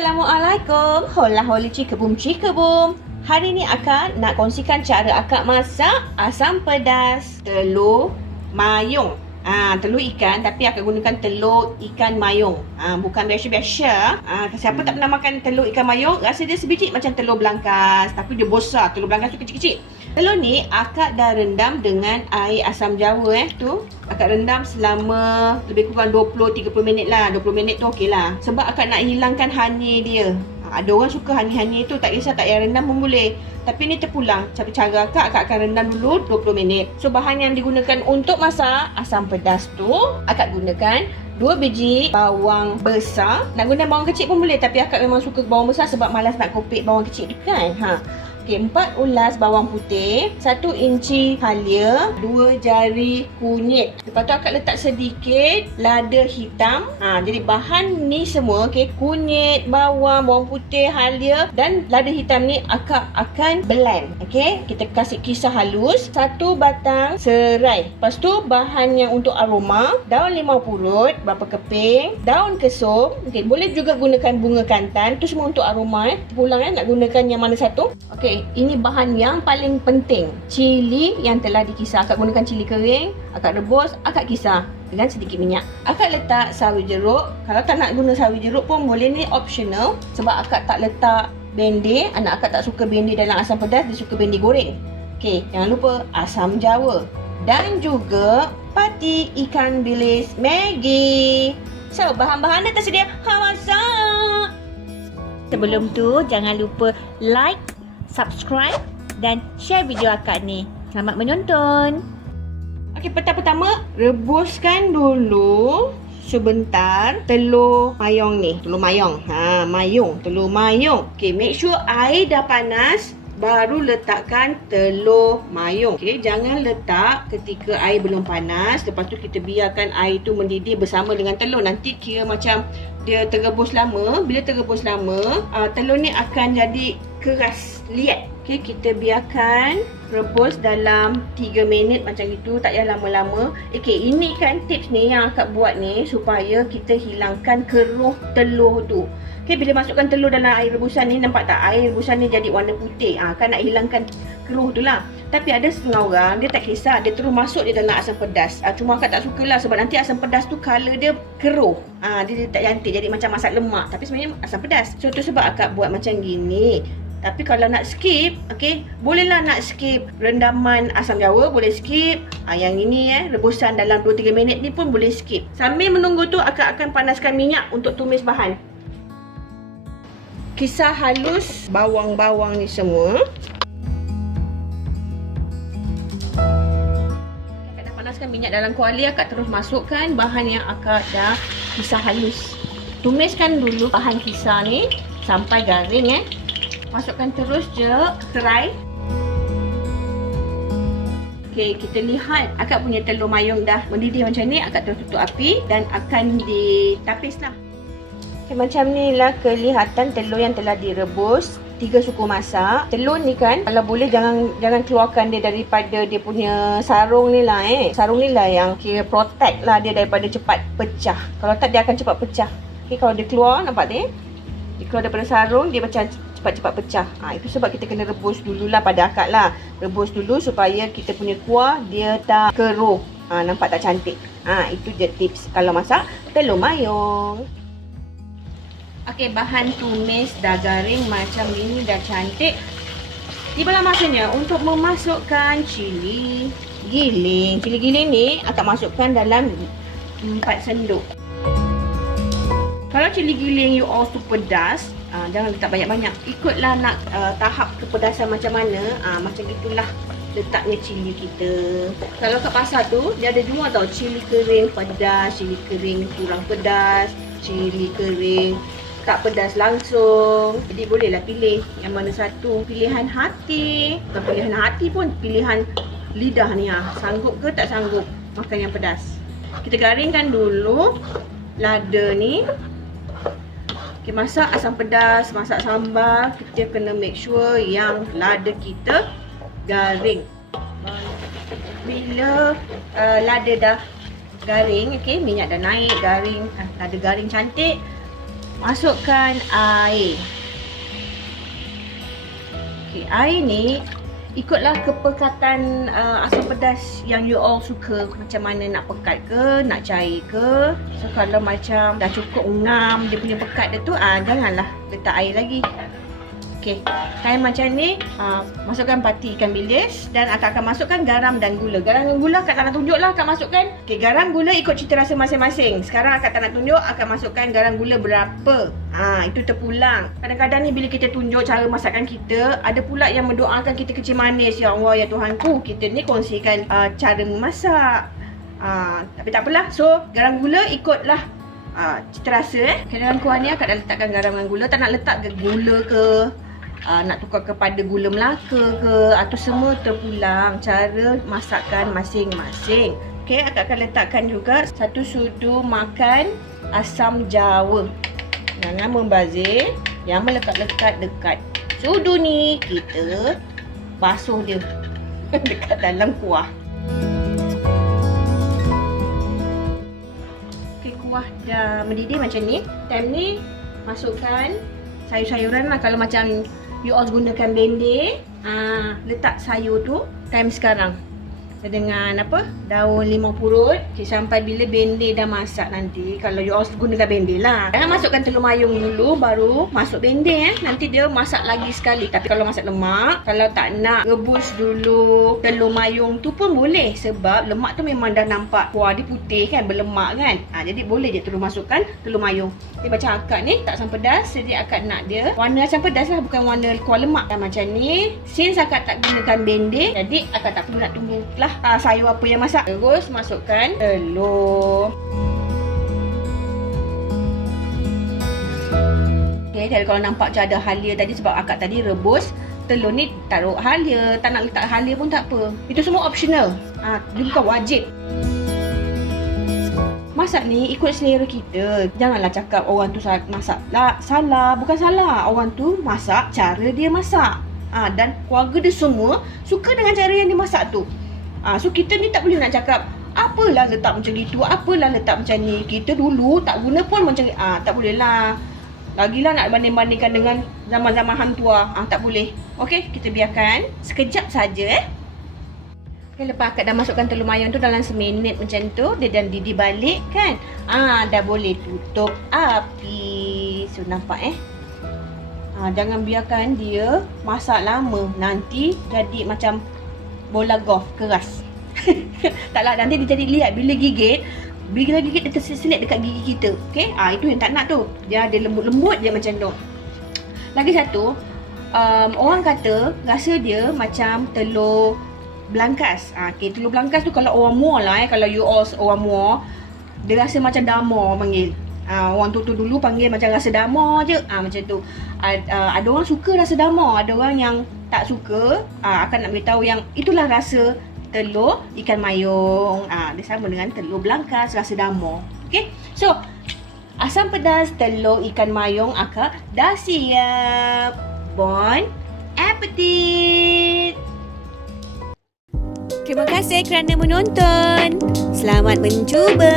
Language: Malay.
Assalamualaikum. Hola hola cikebum. Hari ni akak nak kongsikan cara akak masak asam pedas telur mayung. Telur ikan tapi akak gunakan telur ikan mayung. Bukan biasa-biasa. Siapa tak pernah makan telur ikan mayung, rasa dia sebiji macam telur belangkas, tapi dia besar. Telur belangkas tu kecil-kecil. Telur ni akak dah rendam dengan air asam jawa tu. Akak rendam selama lebih kurang 20-30 minit lah. 20 minit tu okey lah. Sebab akak nak hilangkan honey dia. Ada orang suka honey-honey tu, tak kisah, tak payah rendam pun boleh. Tapi ni terpulang. Cara akak akan rendam dulu 20 minit. So bahan yang digunakan untuk masak asam pedas tu, akak gunakan 2 biji bawang besar. Nak guna bawang kecil pun boleh, tapi akak memang suka bawang besar sebab malas nak kopek bawang kecil tu kan. Okey, 4 ulas bawang putih, 1 inci halia, 2 jari kunyit. Lepas tu akak letak sedikit lada hitam. Jadi bahan ni semua, okey, kunyit, bawang putih, halia dan lada hitam ni akak akan blend. Okey, kita kasih kisar halus. 1 batang serai. Lepas tu bahan yang untuk aroma, daun limau purut, berapa keping, daun kesum. Okey, boleh juga gunakan bunga kantan. Itu semua untuk aroma. Terpulang nak gunakan yang mana satu? Okey, ini bahan yang paling penting. Cili yang telah dikisar. Akak gunakan cili kering, akak rebus, akak kisar dengan sedikit minyak. Akak letak sawi jeruk. Kalau tak nak guna sawi jeruk pun boleh, ni optional. Sebab akak tak letak bendi. Anak akak tak suka bendi dalam asam pedas, dia suka bendi goreng. Okey, jangan lupa asam jawa. Dan juga pati ikan bilis Maggi. So, bahan-bahan dah tersedia. Masak! Sebelum tu, jangan lupa like, subscribe dan share video akak ni. Selamat menonton. Okey, pertama rebuskan dulu sebentar telur mayung ni. Telur mayung. Telur mayung. Okey, make sure air dah panas, baru letakkan telur mayung. Okey, jangan letak ketika air belum panas. Lepas tu kita biarkan air tu mendidih bersama dengan telur. Nanti kira macam dia terrebus lama. Bila terrebus lama, telur ni akan jadi keras, liat. Okey, kita biarkan rebus dalam 3 minit macam itu, tak payah lama-lama. Okey, ini kan tips ni yang akak buat ni supaya kita hilangkan keruh telur tu. Okey, bila masukkan telur dalam air rebusan ni, nampak tak air rebusan ni jadi warna putih. Kan nak hilangkan keruh tu lah. Tapi ada setengah orang, dia tak kisah, dia terus masuk dia dalam asam pedas. Cuma akak tak sukalah sebab nanti asam pedas tu color dia keruh. Dia tak cantik, jadi macam masak lemak. Tapi sebenarnya asam pedas. So tu sebab akak buat macam gini. Tapi kalau nak skip, okey, bolehlah nak skip rendaman asam jawa, boleh skip. Yang ini rebusan dalam 2-3 minit ni pun boleh skip. Sambil menunggu tu, akak akan panaskan minyak untuk tumis bahan. Kisar halus bawang-bawang ni semua. Akak dah panaskan minyak dalam kuali, akak terus masukkan bahan yang akak dah kisar halus. Tumiskan dulu bahan kisar ni sampai garing. Masukkan terus je serai. Okey, kita lihat akak punya telur mayung dah mendidih macam ni. Akak terus tutup api dan akan ditapis lah. Okay, macam ni lah kelihatan telur yang telah direbus. 3 suku masak. Telur ni kan, kalau boleh jangan keluarkan dia daripada dia punya sarung ni lah. Sarung ni lah yang kira protect lah dia daripada cepat pecah. Kalau tak, dia akan cepat pecah. Okay, kalau dia keluar, nampak ni? Dia keluar daripada sarung, dia macam cepat-cepat pecah. Itu sebab kita kena rebus dululah pada akak lah. Rebus dulu supaya kita punya kuah dia tak keruh. Nampak tak cantik? Itu je tips kalau masak telur mayung. Okey, bahan tumis dah garing macam ini, dah cantik. Tibalah masanya untuk memasukkan cili giling. Cili giling ni akak masukkan dalam 4 sendok. Kalau cili giling you all tu pedas, jangan letak banyak-banyak. Ikutlah nak tahap kepedasan macam mana. Macam itulah letaknya cili kita. Kalau kat pasar tu, dia ada jual tau cili kering pedas, cili kering kurang pedas, cili kering tak pedas langsung. Jadi bolehlah pilih yang mana satu. Pilihan hati. Bukan pilihan hati pun, pilihan lidah ni. Sanggup ke tak sanggup makan yang pedas. Kita garingkan dulu lada ni. Okay, masak asam pedas, masak sambal, kita kena make sure yang lada kita garing. Bila lada dah garing, okay, minyak dah naik, garing, lada garing cantik, Masukkan air. Okey, air ni ikutlah kepekatan asam pedas yang you all suka. Macam mana nak pekat ke, nak cair ke. So kalau macam dah cukup ngam dia punya pekat dia tu, janganlah letak air lagi. Okey, time macam ni, masukkan parti ikan bilis dan akak akan masukkan garam dan gula. Garam dan gula akak tak nak tunjuk lah akak masukkan. Okey, garam gula ikut cita rasa masing-masing. Sekarang akak tak nak tunjuk, akak masukkan garam gula berapa. Itu terpulang. Kadang-kadang ni bila kita tunjuk cara masakan kita, ada pula yang mendoakan kita kecil manis. Ya Allah, ya Tuhanku, kita ni kongsikan cara memasak. Tapi tak apalah. So, garam gula ikutlah cita rasa. Dalam kuah ni akak dah letakkan garam dan gula. Tak nak letak gula ke, nak tukar kepada gula Melaka ke, atau semua terpulang cara masakan masing-masing. Okey, akak akan letakkan juga 1 sudu makan asam jawa. Jangan membazir, yang melekat-lekat dekat sudu ni kita basuh dia dekat dalam kuah. Okey, kuah dah mendidih macam ni. Time ni masukkan sayur-sayuran lah. Kalau macam you all gunakan bende, letak sayur tu time sekarang dengan daun limau purut. Okay, sampai bila bende dah masak nanti, kalau you all gunakan bende lah, jangan masukkan telur mayung dulu baru masuk bende nanti dia masak lagi sekali. Tapi kalau masak lemak, kalau tak nak rebus dulu telur mayung tu pun boleh, sebab lemak tu memang dah nampak kuah dia putih kan, berlemak kan. Jadi boleh je terus masukkan telur mayung. Tapi macam akak ni tak asam pedas, jadi akak nak dia warna asam pedas lah, bukan warna kuah lemak. Dan macam ni, since akak tak gunakan bende, jadi akak tak perlu nak tunggu lah sayur apa yang masak. Terus masukkan telur. Okay, jadi kalau nampak macam ada halia tadi, sebab akak tadi rebus telur ni taruh halia. Tak nak letak halia pun tak apa. Itu semua optional. Dia bukan wajib. Masak ni ikut selera kita. Janganlah cakap orang tu masak lah salah. Bukan salah. Orang tu masak cara dia masak. Dan keluarga dia semua suka dengan cara yang dia masak tu. So kita ni tak boleh nak cakap apalah letak macam gitu, apalah letak macam ni. Kita dulu tak guna pun macam ni. Tak boleh lah. Lagilah nak banding-bandingkan dengan zaman-zaman hang tua. Tak boleh. Okey, kita biarkan sekejap saja. Okay, lepas akak dah masukkan telur mayung tu dalam seminit macam tu, dia dah didih balik kan. Dah boleh tutup api. So nampak jangan biarkan dia masak lama. Nanti jadi macam bola golf keras. Taklah, nanti dia jadi liat. Bila gigit dia terselit dekat gigi kita. Okay, itu yang tak nak tu. Dia ada lembut-lembut je macam tu. Lagi satu, orang kata rasa dia macam telur belangkas. Okay, telur belangkas tu kalau orang Muar lah kalau you all orang Muar, dia rasa macam damar panggil. Orang tu dulu panggil macam rasa damar je. Macam tu. Ada orang suka rasa damar, ada orang yang tak suka. Akan nak beritahu yang itulah rasa telur ikan mayung. Dia sama dengan telur belangkas, rasa damar. Okay, so asam pedas telur ikan mayung akak dah siap. Bon appetit. Terima kasih kerana menonton. Selamat mencuba.